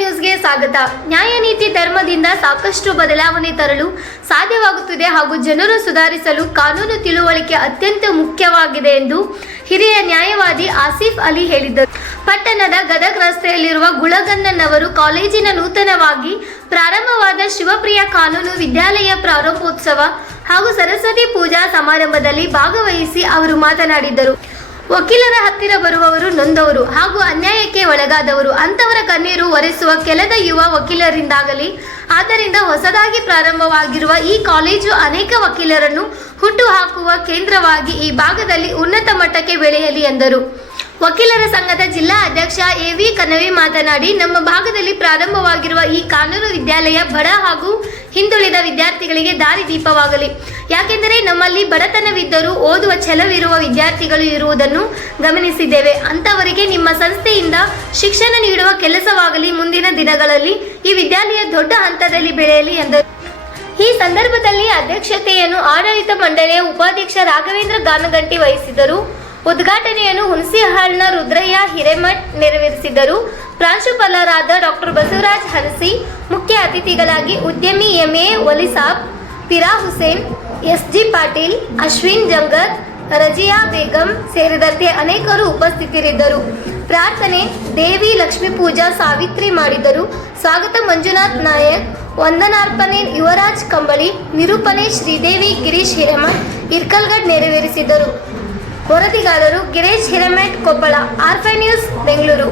ನ್ಯೂಸ್ಗೆ ಸ್ವಾಗತ. ನ್ಯಾಯ ನೀತಿ ಧರ್ಮದಿಂದ ಸಾಕಷ್ಟು ಬದಲಾವಣೆ ತರಲು ಸಾಧ್ಯವಾಗುತ್ತದೆ ಹಾಗೂ ಜನರು ಸುಧಾರಿಸಲು ಕಾನೂನು ತಿಳುವಳಿಕೆ ಅತ್ಯಂತ ಮುಖ್ಯವಾಗಿದೆ ಎಂದು ಹಿರಿಯ ನ್ಯಾಯವಾದಿ ಆಸಿಫ್ ಅಲಿ ಹೇಳಿದರು. ಪಟ್ಟಣದ ಗದಗ ರಸ್ತೆಯಲ್ಲಿರುವ ಗುಳಗನ್ನನವರು ಕಾಲೇಜಿನ ನೂತನವಾಗಿ ಪ್ರಾರಂಭವಾದ ಶಿವಪ್ರಿಯ ಕಾನೂನು ವಿದ್ಯಾಲಯ ಪ್ರಾರಂಭೋತ್ಸವ ಹಾಗೂ ಸರಸ್ವತಿ ಪೂಜಾ ಸಮಾರಂಭದಲ್ಲಿ ಭಾಗವಹಿಸಿ ಅವರು ಮಾತನಾಡಿದರು. ವಕೀಲರ ಹತ್ತಿರ ಬರುವವರು ನೊಂದವರು ಹಾಗೂ ಅನ್ಯಾಯಕ್ಕೆ ಒಳಗಾದವರು, ಅಂತವರ ಕಣ್ಣೀರು ಒರೆಸುವ ಕೆಲದ ಯುವ ವಕೀಲರಿಂದಾಗಲಿ. ಆದ್ದರಿಂದ ಹೊಸದಾಗಿ ಪ್ರಾರಂಭವಾಗಿರುವ ಈ ಕಾಲೇಜು ಅನೇಕ ವಕೀಲರನ್ನು ಹುಟ್ಟುಹಾಕುವ ಕೇಂದ್ರವಾಗಿ ಈ ಭಾಗದಲ್ಲಿ ಉನ್ನತ ಮಟ್ಟಕ್ಕೆ ಬೆಳೆಯಲಿ ಎಂದರು. ವಕೀಲರ ಸಂಘದ ಜಿಲ್ಲಾ ಅಧ್ಯಕ್ಷ ಎ.ವಿ. ಕನವಿ ಮಾತನಾಡಿ, ನಮ್ಮ ಭಾಗದಲ್ಲಿ ಪ್ರಾರಂಭವಾಗಿರುವ ಈ ಕಾನೂನು ವಿದ್ಯಾಲಯ ಬಡ ಹಾಗೂ ಹಿಂದುಳಿದ ವಿದ್ಯಾರ್ಥಿಗಳಿಗೆ ದಾರಿದೀಪವಾಗಲಿ. ಯಾಕೆಂದರೆ ನಮ್ಮಲ್ಲಿ ಬಡತನವಿದ್ದರೂ ಓದುವ ಛಲವಿರುವ ವಿದ್ಯಾರ್ಥಿಗಳು ಇರುವುದನ್ನು ಗಮನಿಸಿದ್ದೇವೆ. ಅಂಥವರಿಗೆ ನಿಮ್ಮ ಸಂಸ್ಥೆಯಿಂದ ಶಿಕ್ಷಣ ನೀಡುವ ಕೆಲಸವಾಗಲಿ. ಮುಂದಿನ ದಿನಗಳಲ್ಲಿ ಈ ವಿದ್ಯಾಲಯ ದೊಡ್ಡ ಹಂತದಲ್ಲಿ ಬೆಳೆಯಲಿ ಎಂದರು. ಈ ಸಂದರ್ಭದಲ್ಲಿ ಅಧ್ಯಕ್ಷತೆಯನ್ನು ಆಡಳಿತ ಮಂಡಳಿಯ ಉಪಾಧ್ಯಕ್ಷ ರಾಘವೇಂದ್ರ ಗಾನಗಂಟಿ ವಹಿಸಿದರು. ಉದ್ಘಾಟನೆಯನ್ನು ಹುಣಸಿಹಾಳ್ನ ರುದ್ರಯ್ಯ ಹಿರೇಮಠ್ ನೆರವೇರಿಸಿದರು. ಪ್ರಾಂಶುಪಾಲರಾದ ಡಾಕ್ಟರ್ ಬಸವರಾಜ್ ಹನಸಿ, ಮುಖ್ಯ ಅತಿಥಿಗಳಾಗಿ ಉದ್ಯಮಿ ಎಂ.ಎ. ವಲಿಸಾಬ್, ಪಿರಾ ಹುಸೇನ್, ಎಸ್.ಜಿ. ಪಾಟೀಲ್, ಅಶ್ವಿನ್ ಜಂಗರ್, ರಜಿಯಾ ಬೇಗಂ ಸೇರಿದಂತೆ ಅನೇಕರು ಉಪಸ್ಥಿತರಿದ್ದರು. ಪ್ರಾರ್ಥನೆ, ದೇವಿ ಲಕ್ಷ್ಮೀ ಪೂಜಾ ಸಾವಿತ್ರಿ ಮಾಡಿದರು. ಸ್ವಾಗತ ಮಂಜುನಾಥ್ ನಾಯಕ್, ವಂದನಾರ್ಪಣೆ ಯುವರಾಜ್ ಕಂಬಳಿ, ನಿರೂಪಣೆ ಶ್ರೀದೇವಿ ಗಿರೀಶ್ ಹಿರೇಮಠ್ ಇರ್ಕಲ್ಗಡ್ ನೆರವೇರಿಸಿದರು. ವರದಿಗಾರರು ಗಿರೀಶ್ ಹಿರೇಮಠ್ ಕೊಪ್ಪಳ, ಆರ್ಫೈ ನ್ಯೂಸ್ ಬೆಂಗಳೂರು.